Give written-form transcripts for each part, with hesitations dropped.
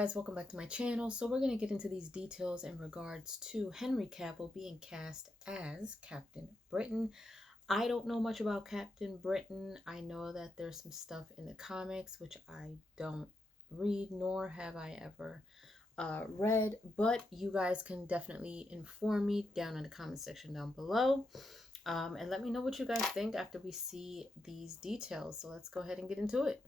guys, welcome back to my channel. So we're going to get into these details in regards to Henry Cavill being cast as Captain Britain. I don't know much about Captain Britain. I know that there's some stuff in the comics which I don't read, nor have I ever read, but you guys can definitely inform me down in the comment section down below. And let me know what you guys think after we see these details. So let's go ahead and get into it.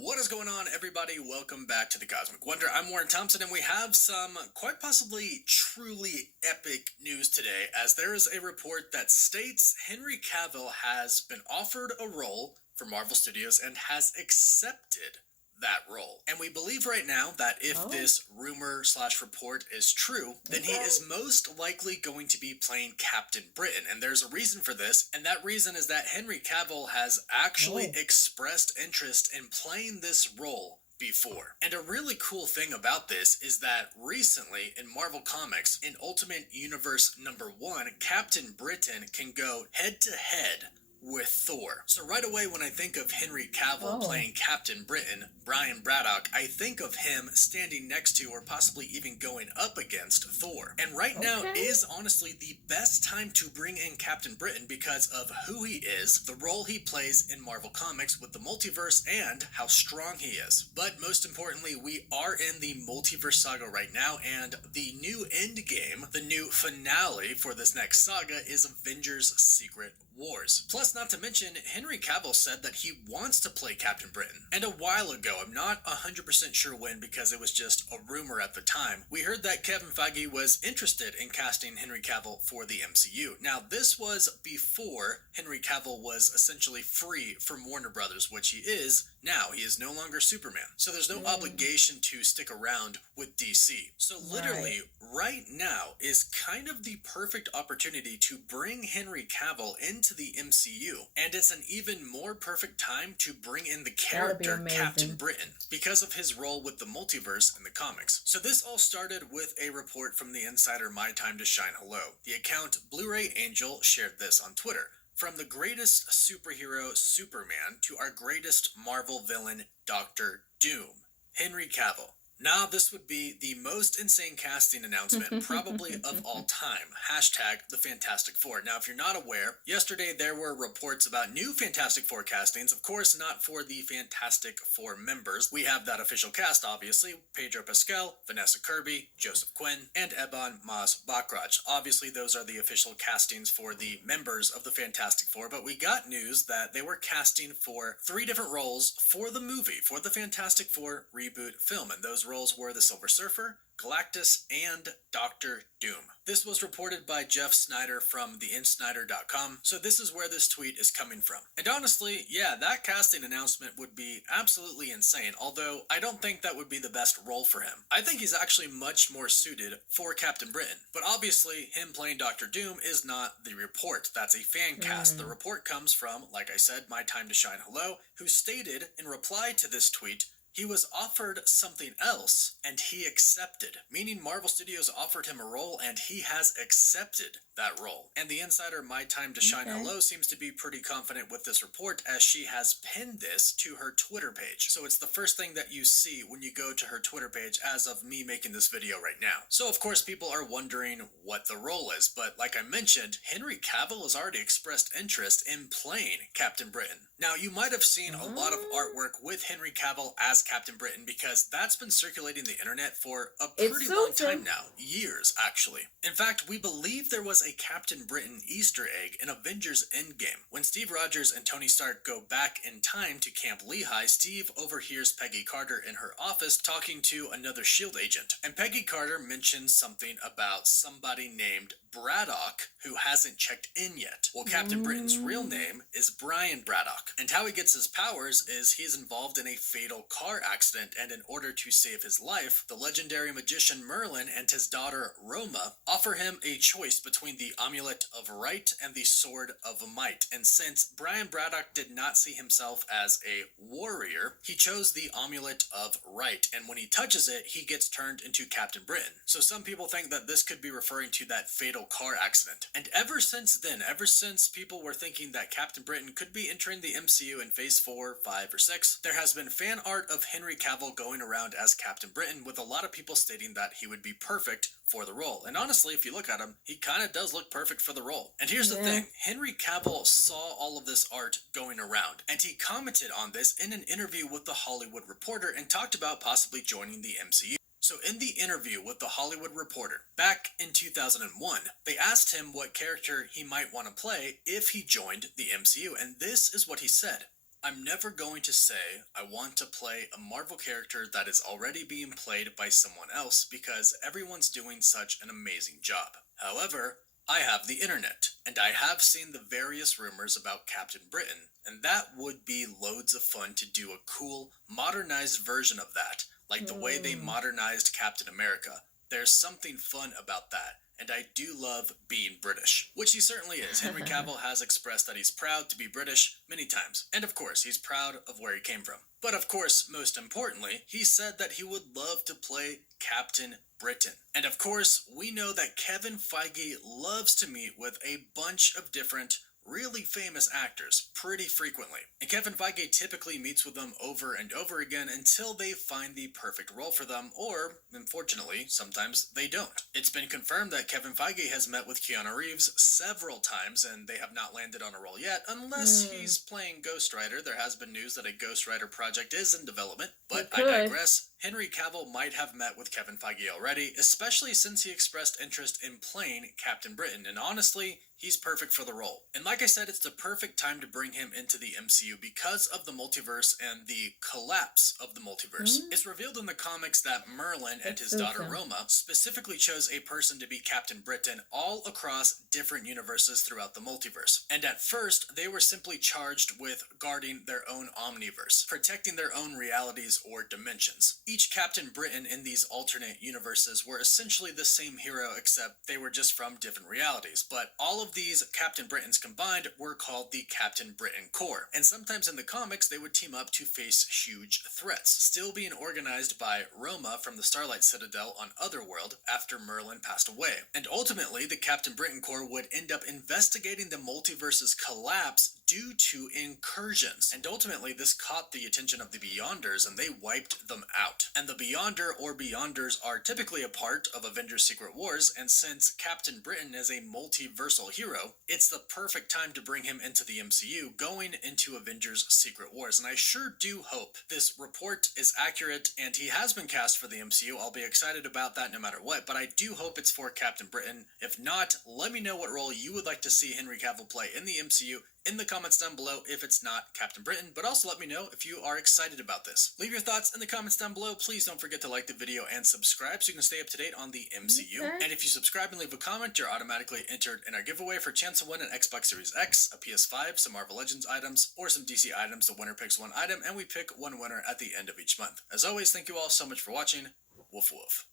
What is going on, everybody? Welcome back to the Cosmic Wonder. I'm Warren Thompson, and we have some quite possibly truly epic news today, as there is a report that states Henry Cavill has been offered a role for Marvel Studios and has accepted that role. And we believe right now that if this rumor/report is true, then he is most likely going to be playing Captain Britain. And there's a reason for this, and that reason is that Henry Cavill has actually expressed interest in playing this role before. And a really cool thing about this is that recently in Marvel Comics, in Ultimate Universe #1, Captain Britain can go head to head with Thor. So right away when I think of Henry Cavill playing Captain Britain, Brian Braddock, I think of him standing next to or possibly even going up against Thor. And right now is honestly the best time to bring in Captain Britain because of who he is, the role he plays in Marvel Comics with the multiverse, and how strong he is. But most importantly, we are in the multiverse saga right now, and the new end game, the new finale for this next saga, is Avengers Secret Wars. Plus, not to mention, Henry Cavill said that he wants to play Captain Britain. And a while ago, I'm not 100% sure when because it was just a rumor at the time, we heard that Kevin Feige was interested in casting Henry Cavill for the MCU. Now, this was before Henry Cavill was essentially free from Warner Brothers, which he is now. He is no longer Superman. So there's no obligation to stick around with DC. So literally, right now is kind of the perfect opportunity to bring Henry Cavill into the MCU. And it's an even more perfect time to bring in the character Captain Britain because of his role with the multiverse in the comics. So this all started with a report from the insider My Time to Shine Hello. The account Blu-ray Angel shared this on Twitter. From the greatest superhero, Superman, to our greatest Marvel villain, Dr. Doom, Henry Cavill. Now, this would be the most insane casting announcement probably of all time. Hashtag the Fantastic Four. Now, if you're not aware, yesterday there were reports about new Fantastic Four castings. Of course, not for the Fantastic Four members. We have that official cast, obviously. Pedro Pascal, Vanessa Kirby, Joseph Quinn, and Ebon Moss-Bachrach. Obviously, those are the official castings for the members of the Fantastic Four, but we got news that they were casting for 3 different roles for the movie, for the Fantastic Four reboot film, and those roles were the Silver Surfer, Galactus, and Dr. Doom. This was reported by Jeff Snyder from theinsnyder.com, so this is where this tweet is coming from. And honestly, yeah, that casting announcement would be absolutely insane, although I don't think that would be the best role for him. I think he's actually much more suited for Captain Britain, but obviously him playing Dr. Doom is not the report. That's a fan cast. The report comes from, like I said, My Time to Shine Hello, who stated in reply to this tweet, he was offered something else, and he accepted. Meaning Marvel Studios offered him a role, and he has accepted that role. And the insider My Time to Shine Hello seems to be pretty confident with this report, as she has pinned this to her Twitter page. So it's the first thing that you see when you go to her Twitter page as of me making this video right now. So of course people are wondering what the role is, but like I mentioned, Henry Cavill has already expressed interest in playing Captain Britain. Now, you might have seen a lot of artwork with Henry Cavill as Captain Britain because that's been circulating the internet for a pretty long time now. Years, actually. In fact, we believe there was a Captain Britain Easter egg in Avengers Endgame. When Steve Rogers and Tony Stark go back in time to Camp Lehigh, Steve overhears Peggy Carter in her office talking to another S.H.I.E.L.D. agent. And Peggy Carter mentions something about somebody named Braddock who hasn't checked in yet. Well, Captain Britain's real name is Brian Braddock. And how he gets his powers is he is involved in a fatal car accident, and in order to save his life, the legendary magician Merlin and his daughter Roma offer him a choice between the Amulet of Right and the Sword of Might. And since Brian Braddock did not see himself as a warrior, he chose the Amulet of Right, and when he touches it, he gets turned into Captain Britain. So some people think that this could be referring to that fatal car accident. And ever since then, ever since people were thinking that Captain Britain could be entering the MCU in Phase 4, 5, or 6, there has been fan art of Henry Cavill going around as Captain Britain, with a lot of people stating that he would be perfect for the role. And honestly, if you look at him, he kind of does look perfect for the role. And here's the thing, Henry Cavill saw all of this art going around, and he commented on this in an interview with The Hollywood Reporter and talked about possibly joining the MCU. So in the interview with The Hollywood Reporter, back in 2001, they asked him what character he might want to play if he joined the MCU, and this is what he said. I'm never going to say I want to play a Marvel character that is already being played by someone else because everyone's doing such an amazing job. However, I have the internet, and I have seen the various rumors about Captain Britain, and that would be loads of fun to do a cool, modernized version of that, like the way they modernized Captain America. There's something fun about that. And I do love being British, which he certainly is. Henry Cavill has expressed that he's proud to be British many times, and of course, he's proud of where he came from. But of course, most importantly, he said that he would love to play Captain Britain. And of course, we know that Kevin Feige loves to meet with a bunch of different really famous actors pretty frequently. And Kevin Feige typically meets with them over and over again until they find the perfect role for them, or, unfortunately, sometimes they don't. It's been confirmed that Kevin Feige has met with Keanu Reeves several times, and they have not landed on a role yet, unless he's playing Ghost Rider. There has been news that a Ghost Rider project is in development, but I digress. Henry Cavill might have met with Kevin Feige already, especially since he expressed interest in playing Captain Britain, and honestly, he's perfect for the role. And like I said, it's the perfect time to bring him into the MCU because of the multiverse and the collapse of the multiverse. It's revealed in the comics that Merlin and his daughter Roma specifically chose a person to be Captain Britain all across different universes throughout the multiverse. And at first, they were simply charged with guarding their own omniverse, protecting their own realities or dimensions. Each Captain Britain in these alternate universes were essentially the same hero, except they were just from different realities. But all of these Captain Britons combined were called the Captain Britain Corps, and sometimes in the comics they would team up to face huge threats, still being organized by Roma from the Starlight Citadel on Otherworld after Merlin passed away. And ultimately, the Captain Britain Corps would end up investigating the multiverse's collapse due to incursions, and ultimately this caught the attention of the Beyonders and they wiped them out. And the Beyonder or Beyonders are typically a part of Avengers Secret Wars, and since Captain Britain is a multiversal hero, it's the perfect time to bring him into the MCU going into Avengers Secret Wars. And I sure do hope this report is accurate and he has been cast for the MCU. I'll be excited about that no matter what, but I do hope it's for Captain Britain. If not, let me know what role you would like to see Henry Cavill play in the MCU in the comments down below if it's not Captain Britain, but also let me know if you are excited about this. Leave your thoughts in the comments down below. Please don't forget to like the video and subscribe so you can stay up to date on the MCU. And if you subscribe and leave a comment, you're automatically entered in our giveaway for a chance to win an Xbox Series X, a PS5, some Marvel Legends items, or some DC items. The winner picks one item, and we pick one winner at the end of each month. As always, thank you all so much for watching. Woof woof.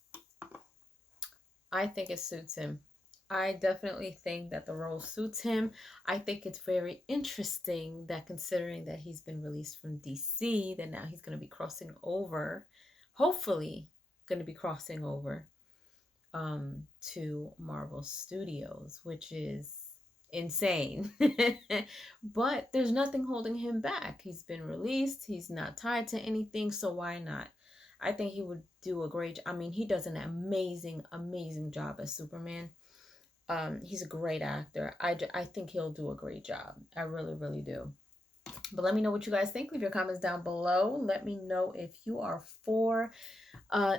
I think it suits him. I definitely think that the role suits him. I think it's very interesting that considering that he's been released from DC, that now he's going to be crossing over, hopefully going to be crossing over to Marvel Studios, which is insane. But there's nothing holding him back. He's been released. He's not tied to anything, so why not? I think he would do a great job. I mean, he does an amazing job as Superman. He's a great actor. I think he'll do a great job. I really do. But let me know what you guys think. Leave your comments down below. Let me know if you are for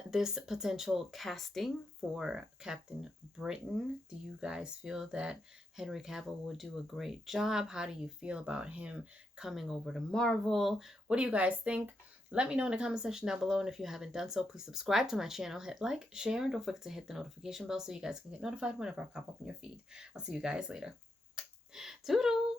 this potential casting for Captain Britain. Do you guys feel that Henry Cavill would do a great job? How do you feel about him coming over to Marvel? What do you guys think? Let me know in the comment section down below, and if you haven't done so, please subscribe to my channel, hit like, share, and don't forget to hit the notification bell so you guys can get notified whenever I pop up in your feed. I'll see you guys later. Toodles!